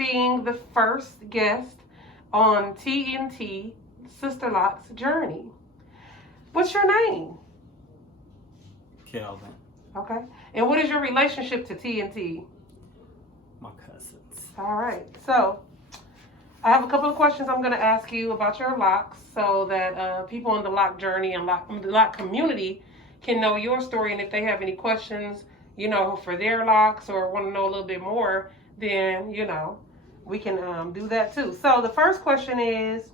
being the first guest on TNT Sisterlocks Journey. What's your name? Kelvin. Okay. And what is your relationship to TNT? My cousins. All right. So I have a couple of questions I'm going to ask you about your locks so that people in the lock journey and the lock community can know your story. And if they have any questions, you know, for their locks or want to know a little bit more, then, you know, we can do that too. So the first question is,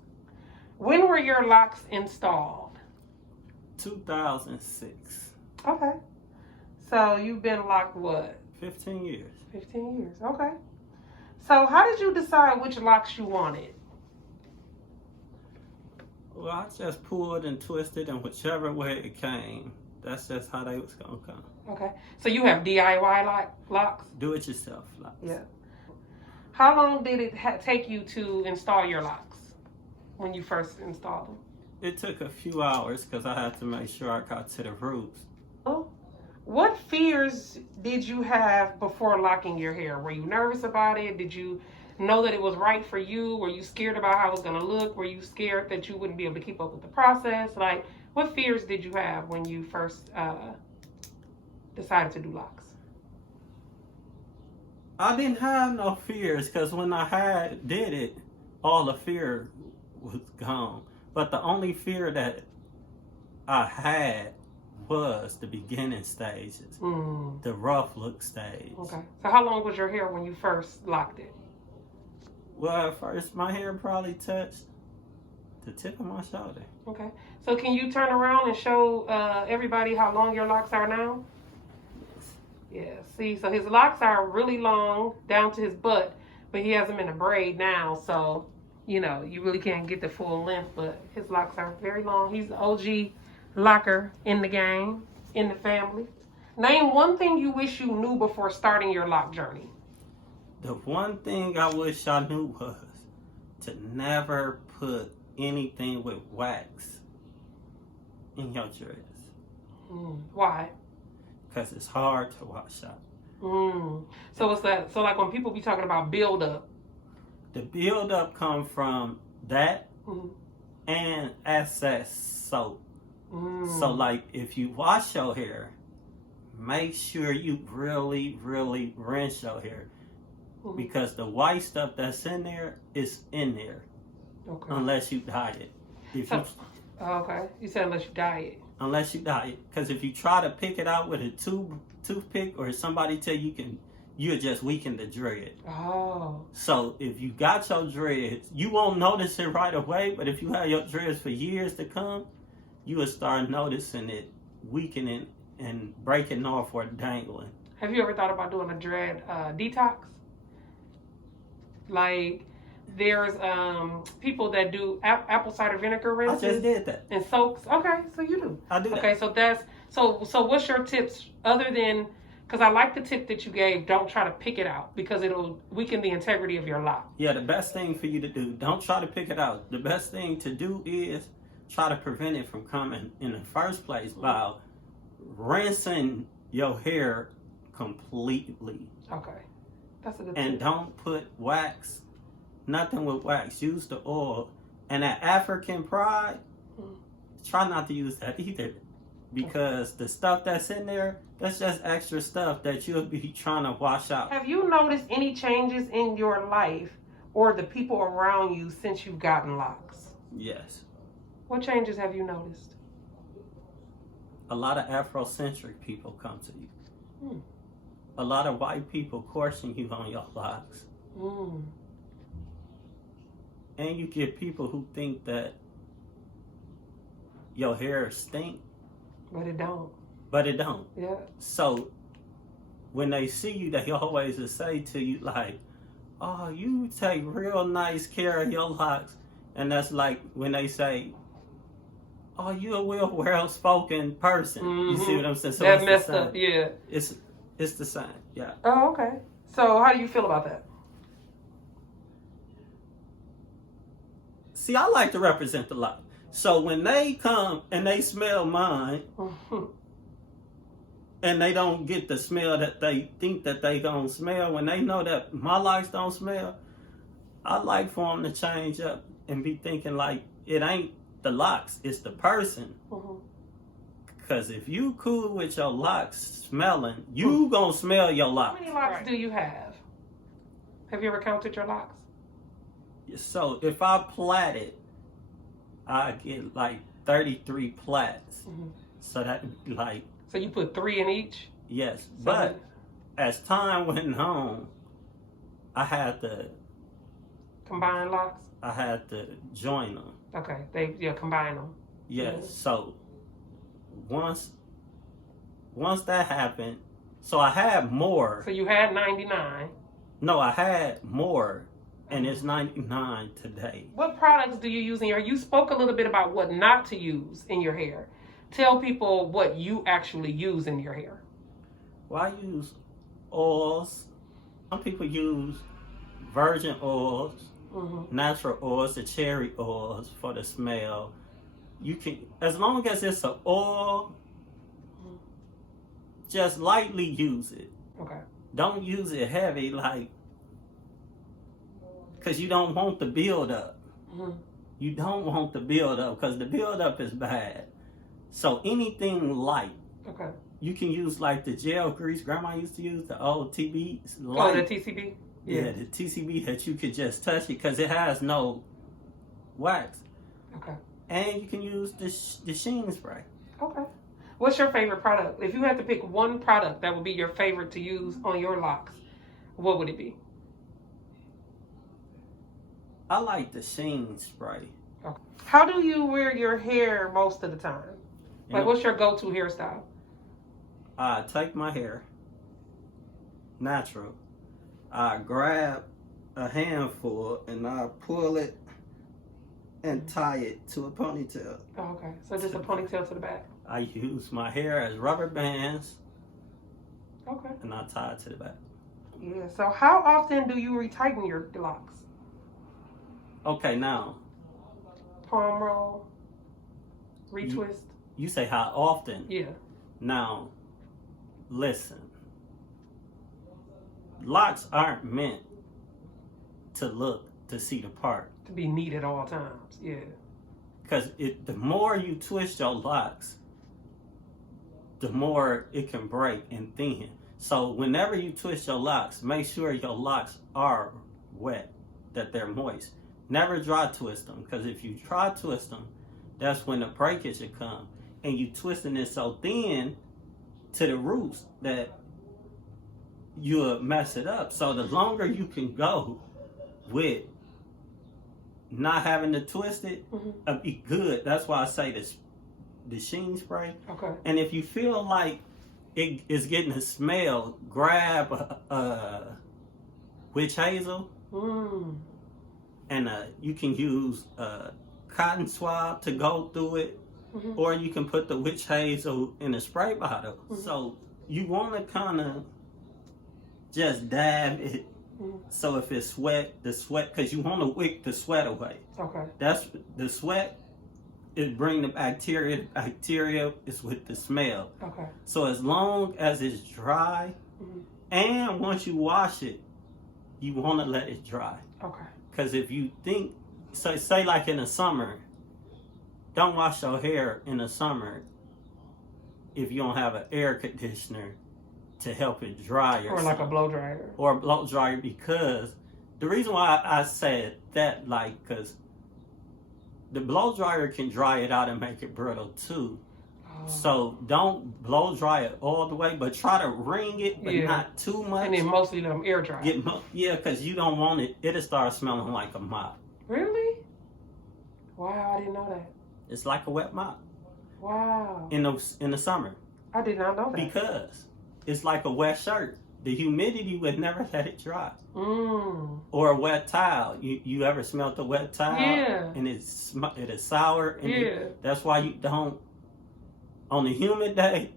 when were your locks installed? 2006. Okay. So you've been locked what? 15 years. 15 years. Okay. So how did you decide which locks you wanted? Well, I just pulled and twisted, and whichever way it came, that's just how they was gonna come. Okay. So you have DIY locks? Do it yourself locks. Yeah. How long did it take you to install your locks when you first installed them? It took a few hours because I had to make sure I got to the roots. Oh. What fears did you have before locking your hair? Were you nervous about it? Did you know that it was right for you? Were you scared about how it was going to look? Were you scared that you wouldn't be able to keep up with the process? Like, what fears did you have when you first decided to do locks? I didn't have no fears because when I did it, all the fear was gone. But the only fear that I had was the beginning stages, the rough look stage. Okay. So how long was your hair when you first locked it? Well, at first my hair probably touched the tip of my shoulder. Okay. So can you turn around and show everybody how long your locks are now? Yeah. See, so his locks are really long down to his butt, but he has them in a braid now. So, you know, you really can't get the full length, but his locks are very long. He's the OG locker in the game, in the family. Name one thing you wish you knew before starting your lock journey. The one thing I wish I knew was to never put anything with wax in your dress. Why? Because it's hard to wash out. So what's that? So like when people be talking about build up. The build up come from that and excess soap. So like if you wash your hair, make sure you really, really rinse your hair. Because the white stuff that's in there is in there. Okay. Unless you dye it. Okay. You said unless you dye it. Unless you dye it. Because if you try to pick it out with a toothpick or somebody tell you'll just weaken the dread. Oh. So if you got your dreads, you won't notice it right away, but if you have your dreads for years to come, you will start noticing it weakening and breaking off or dangling. Have you ever thought about doing a dread detox? Like, there's people that do apple cider vinegar rinses. I just did that. And soaks. Okay, so you do. I do that. Okay, so what's your tips other than, because I like the tip that you gave, don't try to pick it out because it'll weaken the integrity of your lock. Yeah, the best thing for you to do, don't try to pick it out. The best thing to do is try to prevent it from coming in the first place by rinsing your hair completely. Okay. That's a good and tip. Don't put wax, nothing with wax. Use the oil. And that African Pride, try not to use that either. Because the stuff that's in there, that's just extra stuff that you'll be trying to wash out. Have you noticed any changes in your life or the people around you since you've gotten locks? Yes. What changes have you noticed? A lot of Afrocentric people come to you. A lot of white people question you on your locks. And you get people who think that your hair stink. But it don't. But it don't. Yeah. So when they see you, they always say to you like, oh, you take real nice care of your locks. And that's like when they say, oh, you're a real well-spoken person. You see what I'm saying? So that messed up, yeah. It's the same, yeah. Oh, okay. So how do you feel about that? See, I like to represent the lock. So when they come and they smell mine, and they don't get the smell that they think that they gonna smell, when they know that my locks don't smell, I like for them to change up and be thinking like it ain't the locks, it's the person. Because if you cool with your locks smelling, you gonna smell your locks. How many locks do you have? Have you ever counted your locks? So if I plait it, I get like 33 plaits. So that like. So you put 3 in each? Yes, So but as time went on, I had to combine locks? I had to join them. Okay, you combine them. Yes, so once that happened, so I had more. So you had 99. No, I had more, and it's 99 today. What products do you use in your hair? You spoke a little bit about what not to use in your hair. Tell people what you actually use in your hair. Well, I use oils. Some people use virgin oils, natural oils, the cherry oils for the smell. You can, as long as it's an oil, just lightly use it. Okay. Don't use it heavy, like, because you don't want the build-up. You don't want the build-up, because the build-up is bad. So anything light. Okay. You can use like the gel grease Grandma used to use, the old TB. Oh, the TCB? Yeah, the TCB that you could just touch it because it has no wax. Okay. And you can use the sheen spray. Okay. What's your favorite product? If you had to pick one product that would be your favorite to use on your locks, what would it be? I like the sheen spray. Okay. How do you wear your hair most of the time? Like, what's your go-to hairstyle? I take my hair, natural. I grab a handful and I pull it and tie it to a ponytail. Oh, okay. So just a ponytail to the back? I use my hair as rubber bands. Okay. And I tie it to the back. Yeah. So how often do you retighten your locks? Okay, now. Palm roll, retwist. You say how often? Yeah. Now, listen. Locks aren't meant to see the part. To be neat at all times, yeah. Because the more you twist your locks, the more it can break and thin. So whenever you twist your locks, make sure your locks are wet, that they're moist. Never dry twist them, because if you dry twist them, that's when the breakage will come. And you twisting it so thin to the roots that you'll mess it up. So the longer you can go with not having to twist it, it'll be good. That's why I say the sheen spray. Okay. And if you feel like it is getting a smell, grab a witch hazel. And you can use a cotton swab to go through it. Or you can put the witch hazel in a spray bottle. So you want to kind of just dab it. So if it's the sweat, because you want to wick the sweat away. Okay. That's the sweat is bring the bacteria. The bacteria is with the smell. Okay. So as long as it's dry, and once you wash it, you want to let it dry. Okay. Because if you think, so say like in the summer, don't wash your hair in the summer if you don't have an air conditioner to help it dry. Or like a blow dryer. Or a blow dryer, because the reason why I said that, like, because the blow dryer can dry it out and make it brittle too. So don't blow dry it all the way, but try to wring it, but not too much. And then mostly let them air dry. Because you don't want it. It'll start smelling like a mop. Really? Wow, I didn't know that. It's like a wet mop. Wow. In the summer. I did not know that. Because it's like a wet shirt. The humidity would never let it dry. Or a wet towel. You ever smelled a wet towel? Yeah. And it is sour. And that's why you don't. On a humid day,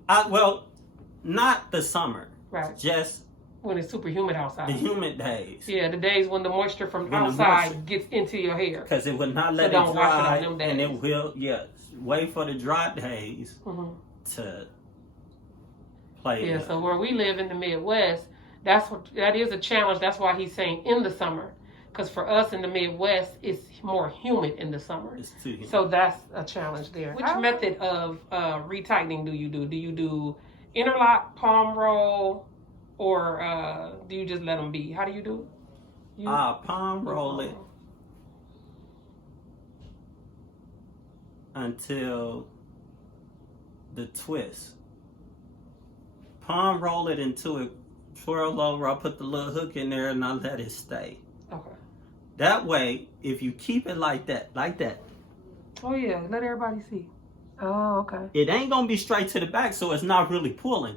not the summer. Right. Just when it's super humid outside. The humid days. Yeah, the days when the moisture from outside gets into your hair. Because it would not let it dry. Wash it on them days. And it will, wait for the dry days to play. Yeah, so where we live in the Midwest, that is a challenge. That's why he's saying in the summer. Because for us in the Midwest, it's more humid in the summer. It's too humid. So that's a challenge there. Which method of retightening do you do? Do you do interlock, palm roll, or do you just let them be? How do you do it? Palm roll it until the twist. Palm roll it until it twirl over. I put the little hook in there and I let it stay. Okay. That way, if you keep it like that. Oh yeah, let everybody see. Oh, okay. It ain't gonna be straight to the back, so it's not really pulling.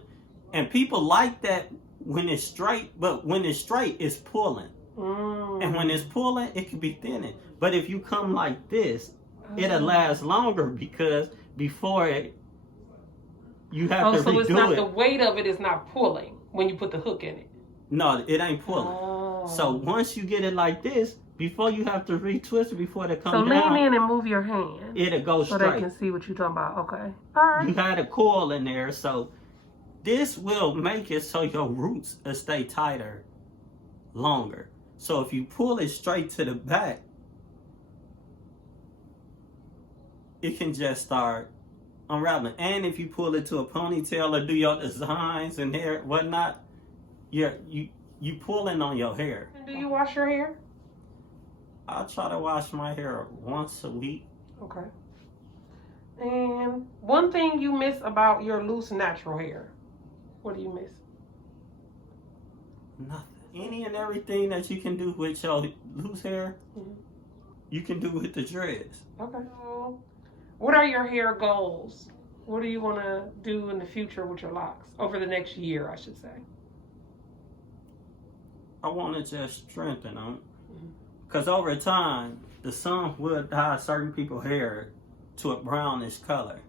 And people like that when it's straight, but when it's straight, it's pulling. And when it's pulling, it can be thinning. But if you come like this, it'll last longer because before it, you have to redo it. So it's not the weight of it is not pulling when you put the hook in it. No, it ain't pulling. So once you get it like this, before you have to retwist it before they come down. So lean in and move your hand. It'll go straight. So they can see what you're talking about. Okay. All right. You had a coil in there, so this will make it so your roots will stay tighter longer. So if you pull it straight to the back, it can just start unraveling. And if you pull it to a ponytail or do your designs and hair, whatnot, you pulling on your hair. And do you wash your hair? I try to wash my hair once a week. Okay. And one thing you miss about your loose natural hair, what do you miss? Nothing. Any and everything that you can do with your loose hair, you can do with the dreads. Okay. So what are your hair goals? What do you want to do in the future with your locks? Over the next year, I should say. I want to just strengthen them. Because over time, the sun will dye certain people's hair to a brownish color.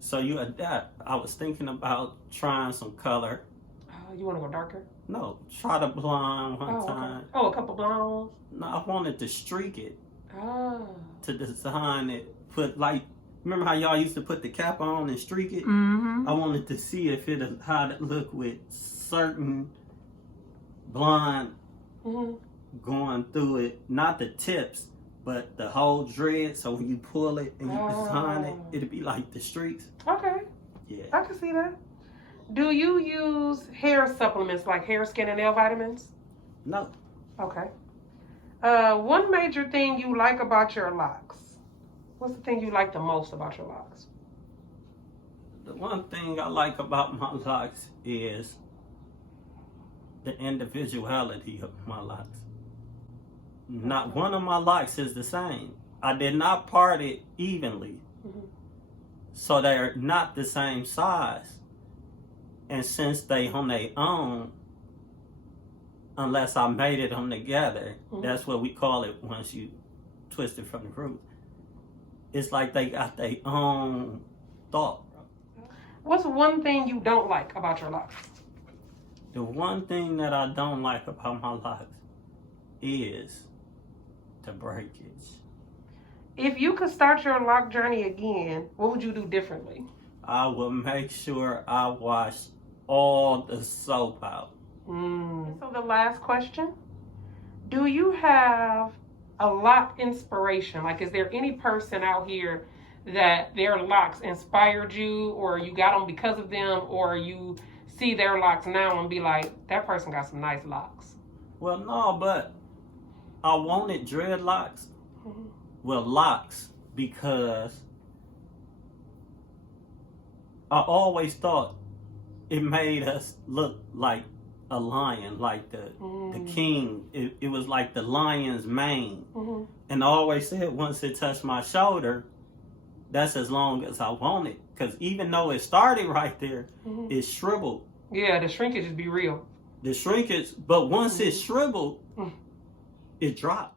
So you adapt. I was thinking about trying some color. You want to go darker? No, try the blonde one time. Okay. Oh, a couple blondes? No, I wanted to streak it. Oh. To design it. Put like, remember how y'all used to put the cap on and streak it? Mm-hmm. I wanted to see if how it look with certain blonde going through it. Not the tips, but the whole dread. So when you pull it and you design it, it'll be like the streaks. Okay. Yeah. I can see that. Do you use hair supplements like hair, skin, and nail vitamins? No. Okay. One major thing you like about your locks? What's the thing you like the most about your locks? The one thing I like about my locks is the individuality of my locks. Not one of my locks is the same. I did not part it evenly. So they're not the same size. And since they on their own, unless I mated them together, that's what we call it once you twist it from the root. It's like they got their own thought. What's one thing you don't like about your locks? The one thing that I don't like about my locks is the breakage. If you could start your lock journey again, what would you do differently? I will make sure I wash all the soap out. So the last question, do you have a lock inspiration? Like, is there any person out here that their locks inspired you, or you got them because of them, or you see their locks now and be like, that person got some nice locks? Well, no, but I wanted dreadlocks. Well, locks, because I always thought it made us look like a lion, like the king. It was like the lion's mane. And I always said once it touched my shoulder, that's as long as I want it. Because even though it started right there, it shriveled. Yeah, the shrinkage would be real. The shrinkage, but once it shriveled, it dropped.